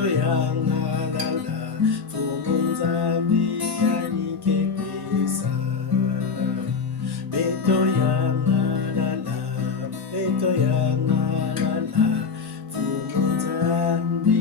beto yangalala fumunzambi yanikebisa beto yangalala fumunzambi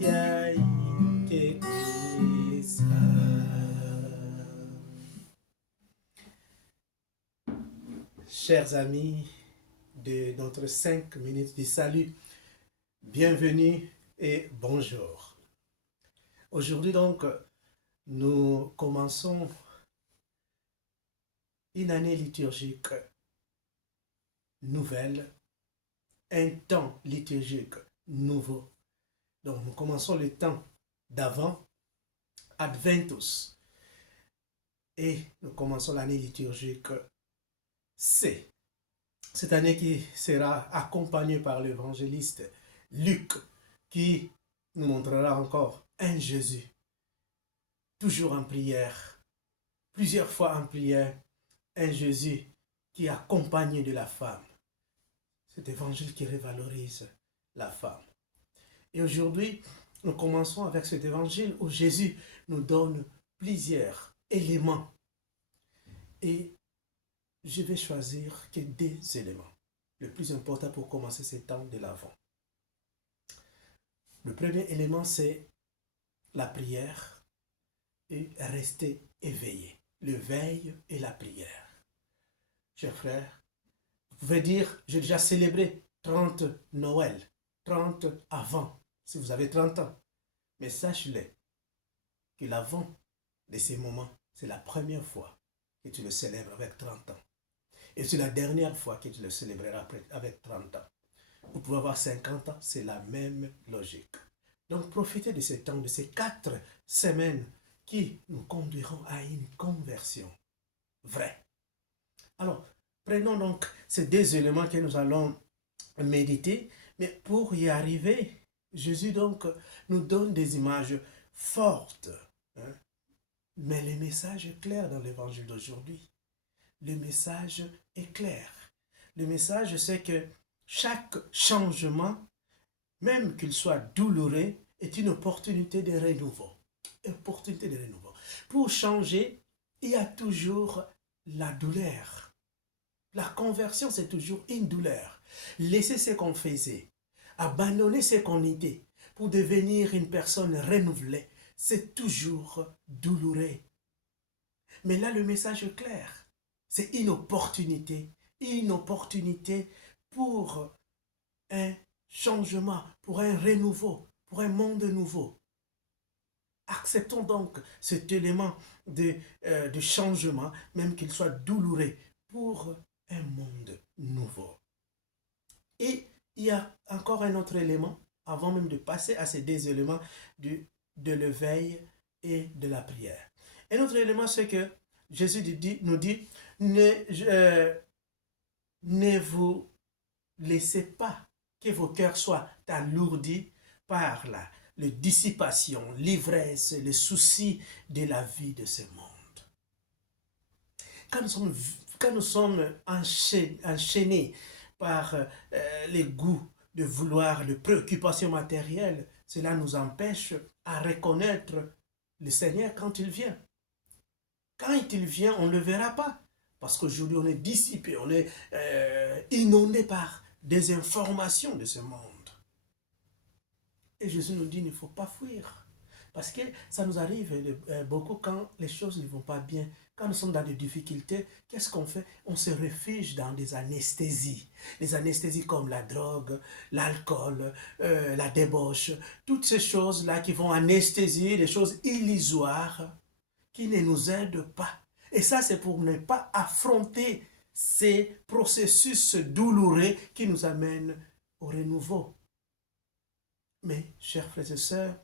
yanikebisa. Chers amis de notre 5 minutes du salut, bienvenue et bonjour. Aujourd'hui donc, nous commençons une année liturgique nouvelle, un temps liturgique nouveau. Donc nous commençons le temps d'avant, Adventus, et nous commençons l'année liturgique C. Cette année qui sera accompagnée par l'évangéliste Luc, qui nous montrera encore un Jésus, toujours en prière, plusieurs fois en prière, un Jésus qui est accompagné de la femme. Cet évangile qui révalorise la femme. Et aujourd'hui, nous commençons avec cet évangile où Jésus nous donne plusieurs éléments. Et je vais choisir que deux éléments, le plus important pour commencer ce temps de l'Avent. Le premier élément, c'est la prière et rester éveillé. Le veille et la prière. Chers frères, vous pouvez dire, j'ai déjà célébré 30 Noël, 30 avant, si vous avez 30 ans. Mais sachez-le, que l'avant de ces moments, c'est la première fois que tu le célèbres avec 30 ans. Et c'est la dernière fois que tu le célébreras avec 30 ans. Vous pouvez avoir 50 ans, c'est la même logique. Donc profitez de ce temps, de ces 4 semaines qui nous conduiront à une conversion vraie. Alors, prenons donc ces deux éléments que nous allons méditer, mais pour y arriver, Jésus donc nous donne des images fortes. Hein? Mais le message est clair dans l'évangile d'aujourd'hui. Le message est clair. Le message, c'est que chaque changement, même qu'il soit douloureux, est une opportunité de renouveau. Opportunité de renouveau. Pour changer, il y a toujours la douleur. La conversion, c'est toujours une douleur. Laisser ce qu'on faisait, abandonner ce qu'on était, pour devenir une personne renouvelée, c'est toujours douloureux. Mais là, le message est clair. C'est une opportunité pour un changement, pour un renouveau, pour un monde nouveau. Acceptons donc cet élément de changement, même qu'il soit douloureux, pour un monde nouveau. Et il y a encore un autre élément, avant même de passer à ces deux éléments de l'éveil et de la prière. Un autre élément, c'est que Jésus nous dit, ne vous laissez pas que vos cœurs soient alourdis par la dissipation, l'ivresse, les soucis de la vie de ce monde. Quand nous sommes enchaînés par les goûts de vouloir, les préoccupations matérielles, cela nous empêche à reconnaître le Seigneur quand il vient. Quand il vient, on ne le verra pas. Parce qu'aujourd'hui, on est dissipé, on est inondé par des informations de ce monde. Et Jésus nous dit, il ne faut pas fuir. Parce que ça nous arrive beaucoup quand les choses ne vont pas bien. Quand nous sommes dans des difficultés, qu'est-ce qu'on fait? On se réfugie dans des anesthésies. Des anesthésies comme la drogue, l'alcool, la débauche. Toutes ces choses-là qui vont anesthésier, des choses illusoires qui ne nous aident pas. Et ça, c'est pour ne pas affronter ces processus douloureux qui nous amènent au renouveau. Mais, chers frères et sœurs,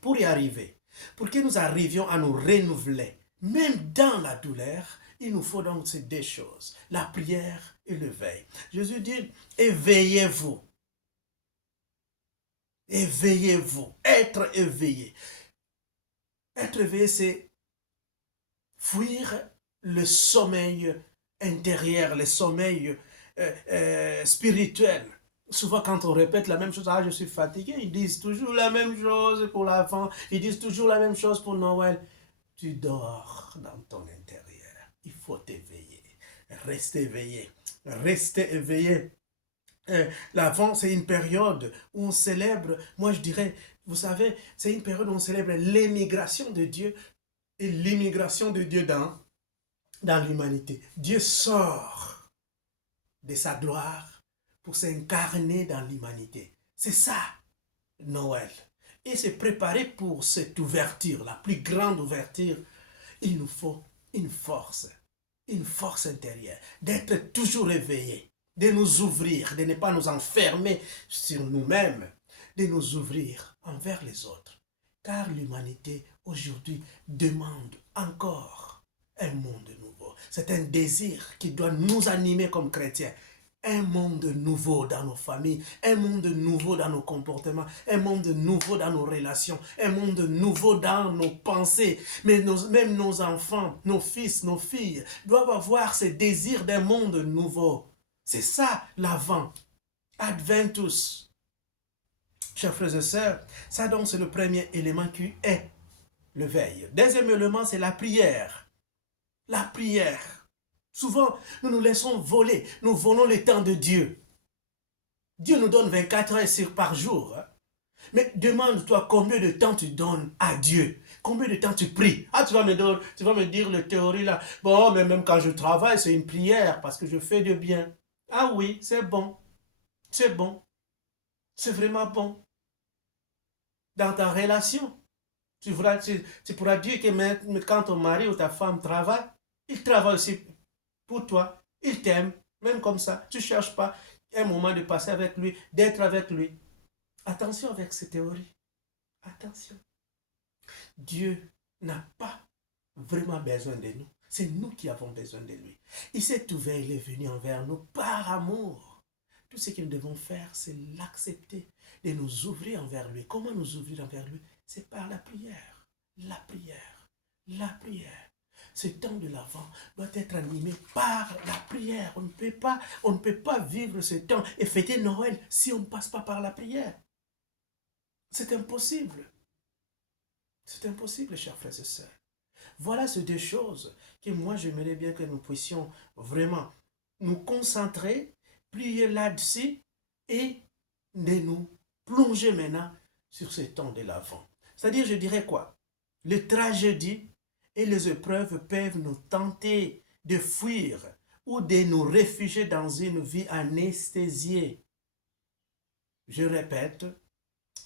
pour y arriver, pour que nous arrivions à nous renouveler, même dans la douleur, il nous faut donc ces deux choses, la prière et le veille. Jésus dit, éveillez-vous. Éveillez-vous, être éveillé. Être éveillé, c'est fuir le sommeil intérieur, le sommeil spirituel. souvent quand on répète la même chose, ah je suis fatigué, ils disent toujours la même chose pour l'Avent, ils disent toujours la même chose pour Noël. Tu dors dans ton intérieur, il faut t'éveiller, rester éveillé, rester éveillé. L'Avent, c'est une période où on célèbre, moi je dirais, vous savez, c'est une période où on célèbre l'émigration de Dieu et l'immigration de Dieu dans l'humanité. Dieu sort de sa gloire pour s'incarner dans l'humanité. C'est ça, Noël. Et se préparer pour cette ouverture, la plus grande ouverture, il nous faut une force intérieure, d'être toujours éveillé, de nous ouvrir, de ne pas nous enfermer sur nous-mêmes, de nous ouvrir envers les autres. Car l'humanité aujourd'hui demande encore un monde nouveau. C'est un désir qui doit nous animer comme chrétiens. Un monde nouveau dans nos familles, un monde nouveau dans nos comportements, un monde nouveau dans nos relations, un monde nouveau dans nos pensées. Mais même nos enfants, nos fils, nos filles doivent avoir ce désir d'un monde nouveau. C'est ça l'Avent. Adventus. Chers frères et sœurs, ça donc c'est le premier élément qui est le veille. Deuxième élément, c'est la prière. La prière. Souvent, nous nous laissons voler. Nous volons le temps de Dieu. Dieu nous donne 24 heures par jour. Mais demande-toi combien de temps tu donnes à Dieu. Combien de temps tu pries. Ah, tu vas me dire le théorie là. Bon, mais même quand je travaille, c'est une prière parce que je fais de bien. Ah oui, c'est bon. C'est bon. C'est vraiment bon. Dans ta relation, tu pourras dire que même quand ton mari ou ta femme travaille, il travaille aussi pour toi. Il t'aime, même comme ça. Tu ne cherches pas un moment de passer avec lui, d'être avec lui. Attention avec ces théories. Attention. Dieu n'a pas vraiment besoin de nous. C'est nous qui avons besoin de lui. Il s'est ouvert, il est venu envers nous par amour. Tout ce que nous devons faire, c'est l'accepter, de nous ouvrir envers lui. Comment nous ouvrir envers lui? C'est par la prière. La prière. La prière. Ce temps de l'Avent doit être animé par la prière. On ne peut pas vivre ce temps et fêter Noël si on ne passe pas par la prière. C'est impossible. C'est impossible, chers frères et sœurs. Voilà ces deux choses que moi j'aimerais bien que nous puissions vraiment nous concentrer, prier là-dessus et de nous plonger maintenant sur ce temps de l'Avent. C'est-à-dire, je dirais quoi? Les tragédies et les épreuves peuvent nous tenter de fuir ou de nous réfugier dans une vie anesthésiée. Je répète,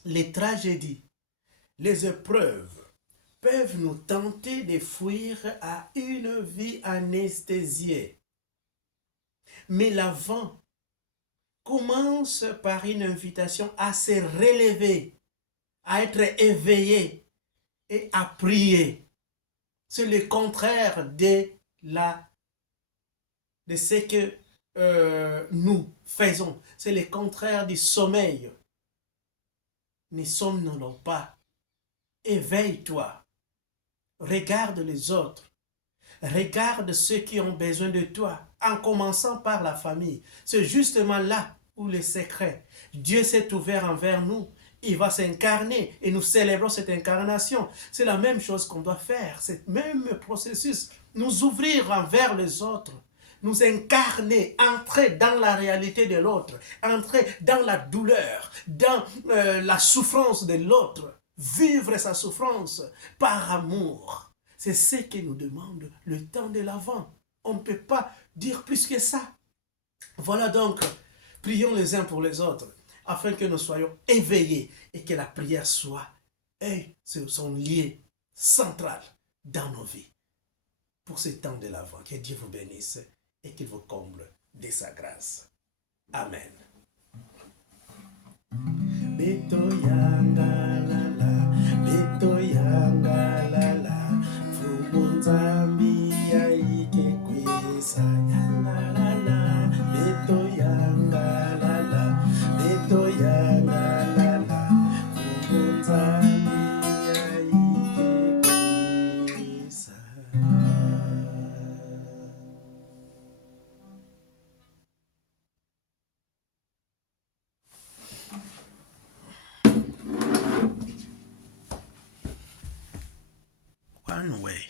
les tragédies, les épreuves peuvent nous tenter de fuir à une vie anesthésiée. Mais l'Avent commence par une invitation à se relever, à être éveillé et à prier. C'est le contraire de ce que nous faisons. C'est le contraire du sommeil. Ne somnolons pas. Éveille-toi. Regarde les autres. Regarde ceux qui ont besoin de toi, en commençant par la famille. C'est justement là où le secret. Dieu s'est ouvert envers nous. Il va s'incarner et nous célébrons cette incarnation. C'est la même chose qu'on doit faire, ce même processus. Nous ouvrir envers les autres, nous incarner, entrer dans la réalité de l'autre, entrer dans la douleur, dans la souffrance de l'autre, vivre sa souffrance par amour. C'est ce que nous demande le temps de l'Avent. On ne peut pas dire plus que ça. Voilà donc, prions les uns pour les autres, afin que nous soyons éveillés et que la prière soit son lien central dans nos vies. Pour ce temps de l'Avent, que Dieu vous bénisse et qu'il vous comble de sa grâce. Amen. Beto yanga la la, beto yanga la la, fumunzambi ya ike kwesa yanga la la, beto yanga la la, beto yanga la la, fumunzambi ya ike kwesa. one way.